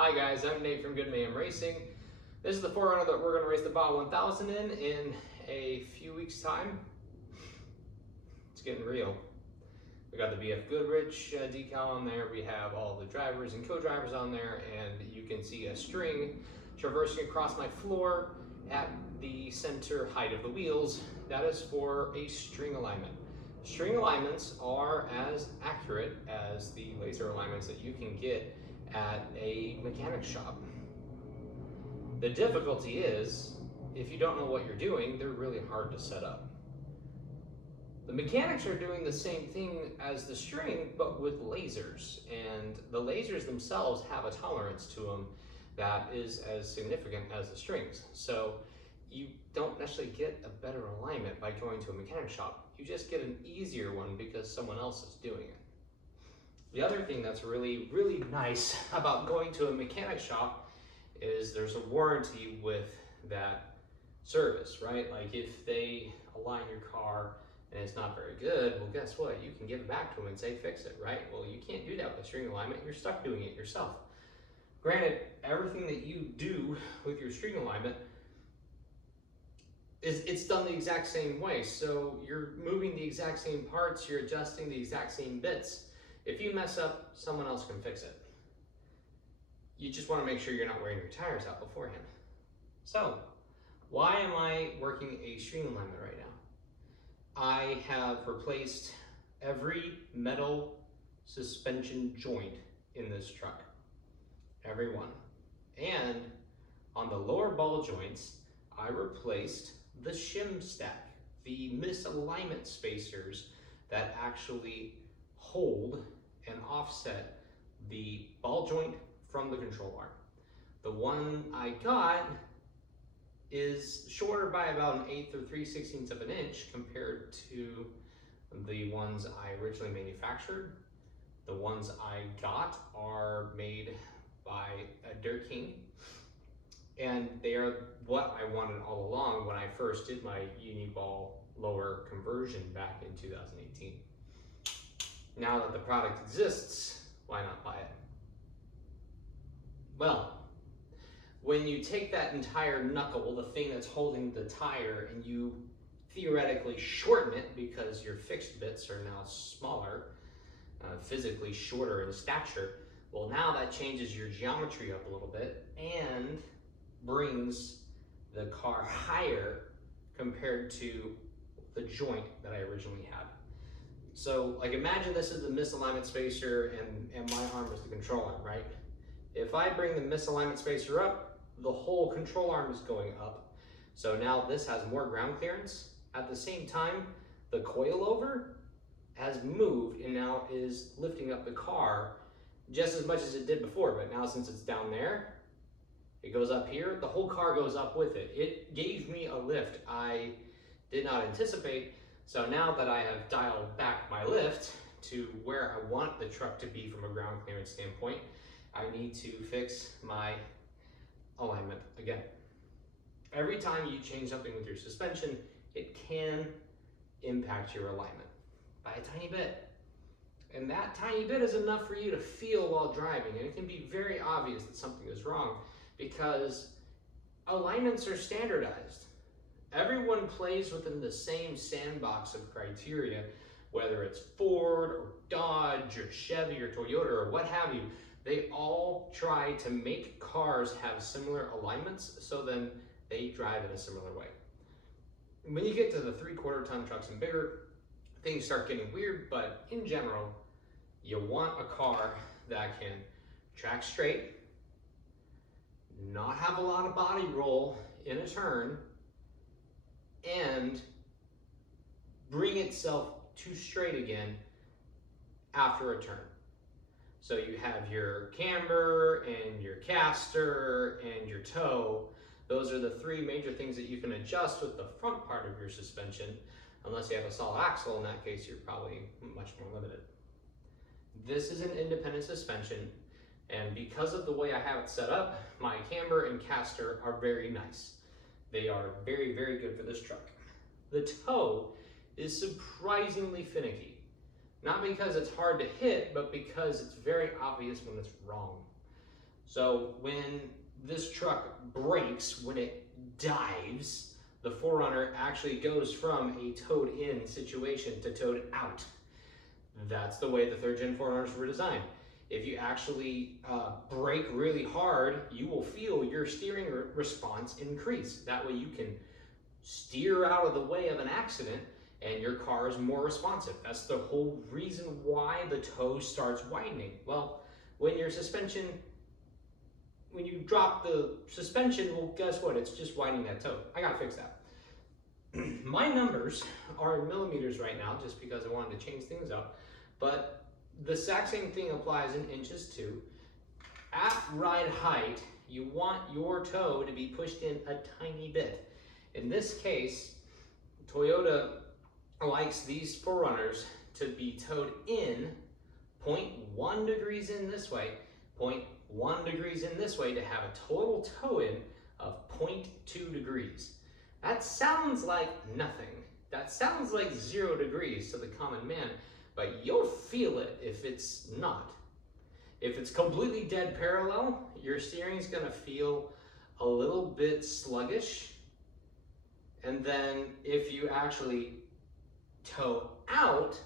Hi guys, I'm Nate from Good Mayhem Racing. This is the 4Runner that we're going to race the Baja 1000 in a few weeks' time. It's getting real. We got the BF Goodrich decal on there. We have all the drivers and co-drivers on there, and you can see a string traversing across my floor at the center height of the wheels. That is for a string alignment. String alignments are as accurate as the laser alignments that you can get at a mechanic shop. The difficulty is, if you don't know what you're doing, they're really hard to set up. The mechanics are doing the same thing as the string, but with lasers, and the lasers themselves have a tolerance to them that is as significant as the strings. So you don't necessarily get a better alignment by going to a mechanic shop. You just get an easier one because someone else is doing it. The other thing that's really, really nice about going to a mechanic shop is there's a warranty with that service, right? Like if they align your car and it's not very good, well, guess what? You can give it back to them and say, fix it, right? Well, you can't do that with string alignment. You're stuck doing it yourself. Granted, everything that you do with your string alignment it's done the exact same way. So you're moving the exact same parts, you're adjusting the exact same bits. If you mess up, someone else can fix it. You just want to make sure you're not wearing your tires out beforehand. So, why am I working a string alignment right now? I have replaced every metal suspension joint in this truck. Every one. And on the lower ball joints, I replaced the shim stack, the misalignment spacers that actually hold and offset the ball joint from the control arm. The one I got is shorter by about 1/8 or 3/16 of an inch compared to the ones I originally manufactured. The ones I got are made by Dirt King, and they are what I wanted all along when I first did my Uniball lower conversion back in 2018. Now that the product exists, why not buy it? Well, when you take that entire knuckle, the thing that's holding the tire, and you theoretically shorten it because your fixed bits are now smaller, physically shorter in stature, well, now that changes your geometry up a little bit and brings the car higher compared to the joint that I originally had. So, like, imagine this is the misalignment spacer and my arm is the control arm, right? If I bring the misalignment spacer up, the whole control arm is going up. So now this has more ground clearance. At the same time, the coilover has moved and now is lifting up the car just as much as it did before, but now since it's down there, it goes up here, the whole car goes up with it. It gave me a lift I did not anticipate. So now that I have dialed back my lift to where I want the truck to be from a ground clearance standpoint, I need to fix my alignment again. Every time you change something with your suspension, it can impact your alignment by a tiny bit. And that tiny bit is enough for you to feel while driving. And it can be very obvious that something is wrong because alignments are standardized. Everyone plays within the same sandbox of criteria, whether it's Ford or Dodge or Chevy or Toyota or what have you. They all try to make cars have similar alignments so then they drive in a similar way. When you get to the 3/4 ton trucks and bigger, things start getting weird, but in general, you want a car that can track straight, not have a lot of body roll in a turn, and bring itself to straight again after a turn. So you have your camber and your caster and your toe. Those are the three major things that you can adjust with the front part of your suspension. Unless you have a solid axle, in that case, you're probably much more limited. This is an independent suspension, and because of the way I have it set up, my camber and caster are very nice. They are very, very good for this truck. The toe is surprisingly finicky. Not because it's hard to hit, but because it's very obvious when it's wrong. So when this truck brakes, when it dives, the 4Runner actually goes from a towed in situation to towed out. That's the way the 3rd gen 4Runners were designed. If you actually brake really hard, you will feel your steering response increase. That way you can steer out of the way of an accident and your car is more responsive. That's the whole reason why the toe starts widening. Well, when your suspension, when you drop the suspension, well, guess what? It's just widening that toe. I gotta fix that. My numbers are in millimeters right now just because I wanted to change things up, but the exact same thing applies in inches too. At ride height, you want your toe to be pushed in a tiny bit. In this case, Toyota likes these 4Runners to be towed in 0.1 degrees in this way, 0.1 degrees in this way, to have a total toe in of 0.2 degrees. That sounds like nothing. That sounds like 0 degrees to the common man, but you'll feel it if it's not. If it's completely dead parallel, your steering's gonna feel a little bit sluggish. And then if you actually toe out,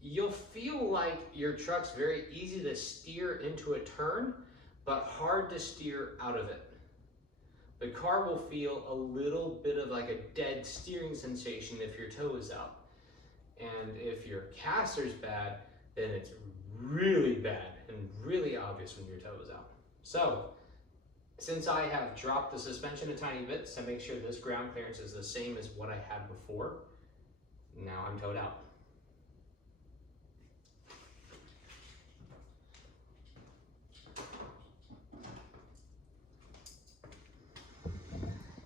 you'll feel like your truck's very easy to steer into a turn, but hard to steer out of it. The car will feel a little bit of like a dead steering sensation if your toe is out. And if your caster's bad, then it's really bad and really obvious when your toe is out. So, since I have dropped the suspension a tiny bit to make sure this ground clearance is the same as what I had before, now I'm towed out.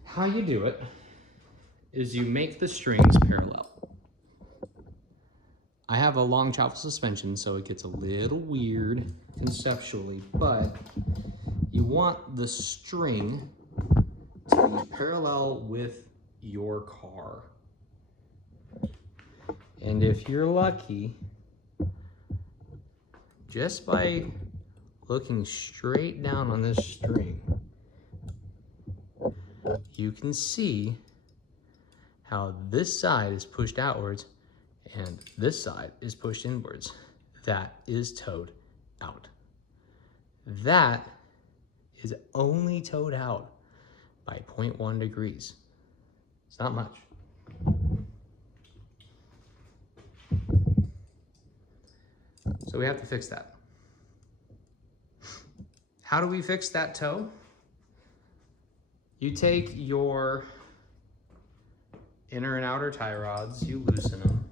How you do it is you make the strings parallel. I have a long travel suspension, so it gets a little weird conceptually, but you want the string to be parallel with your car. And if you're lucky, just by looking straight down on this string, you can see how this side is pushed outwards and this side is pushed inwards. That is towed out. That is only towed out by 0.1 degrees. It's not much. So we have to fix that. How do we fix that toe? You take your inner and outer tie rods, you loosen them.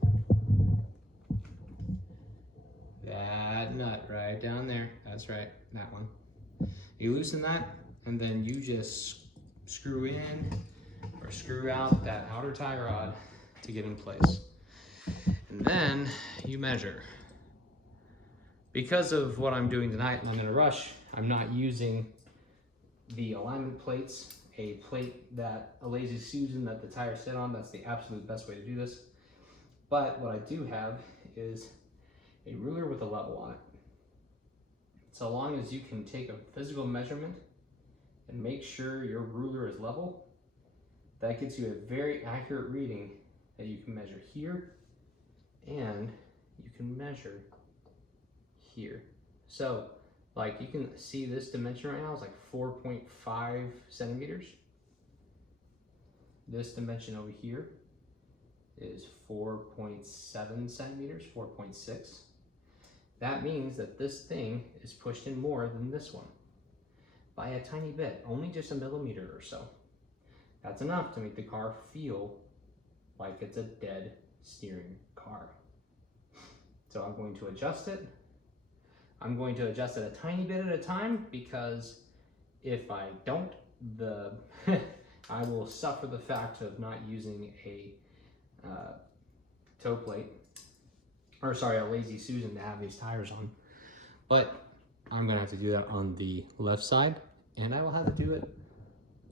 That nut right down there, that's right, that one. You loosen that, and then you just screw in or screw out that outer tie rod to get in place. And then you measure. Because of what I'm doing tonight and I'm in a rush, I'm not using the alignment plates, a plate that a Lazy Susan that the tires sit on. That's the absolute best way to do this. But what I do have is a ruler with a level on it. So long as you can take a physical measurement and make sure your ruler is level, that gets you a very accurate reading that you can measure here and you can measure here. So like you can see this dimension right now is like 4.5 centimeters. This dimension over here is 4.7 centimeters, 4.6. That means that this thing is pushed in more than this one by a tiny bit, only just a millimeter or so. That's enough to make the car feel like it's a dead steering car. So I'm going to adjust it. I'm going to adjust it a tiny bit at a time because if I don't, I will suffer the fact of not using a toe plate, or sorry, a Lazy Susan to have these tires on. But I'm gonna have to do that on the left side, and I will have to do it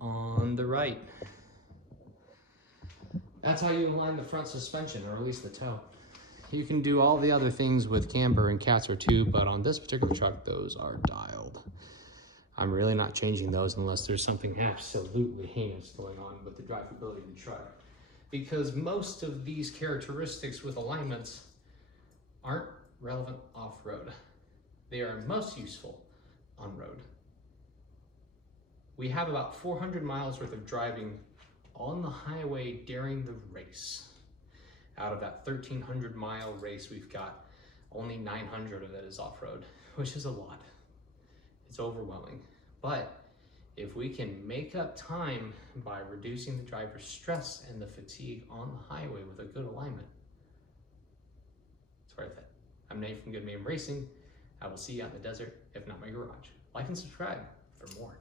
on the right. That's how you align the front suspension, or at least the toe. You can do all the other things with camber and Caster too, but on this particular truck, those are dialed. I'm really not changing those unless there's something absolutely heinous going on with the drivability of the truck. Because most of these characteristics with alignments aren't relevant off-road. They are most useful on-road. We have about 400 miles worth of driving on the highway during the race. Out of that 1,300 mile race we've got, only 900 of it is off-road, which is a lot. It's overwhelming. But if we can make up time by reducing the driver's stress and the fatigue on the highway with a good alignment, it's worth it. I'm Nate from Good Man Racing. I will see you out in the desert, if not my garage. Like and subscribe for more.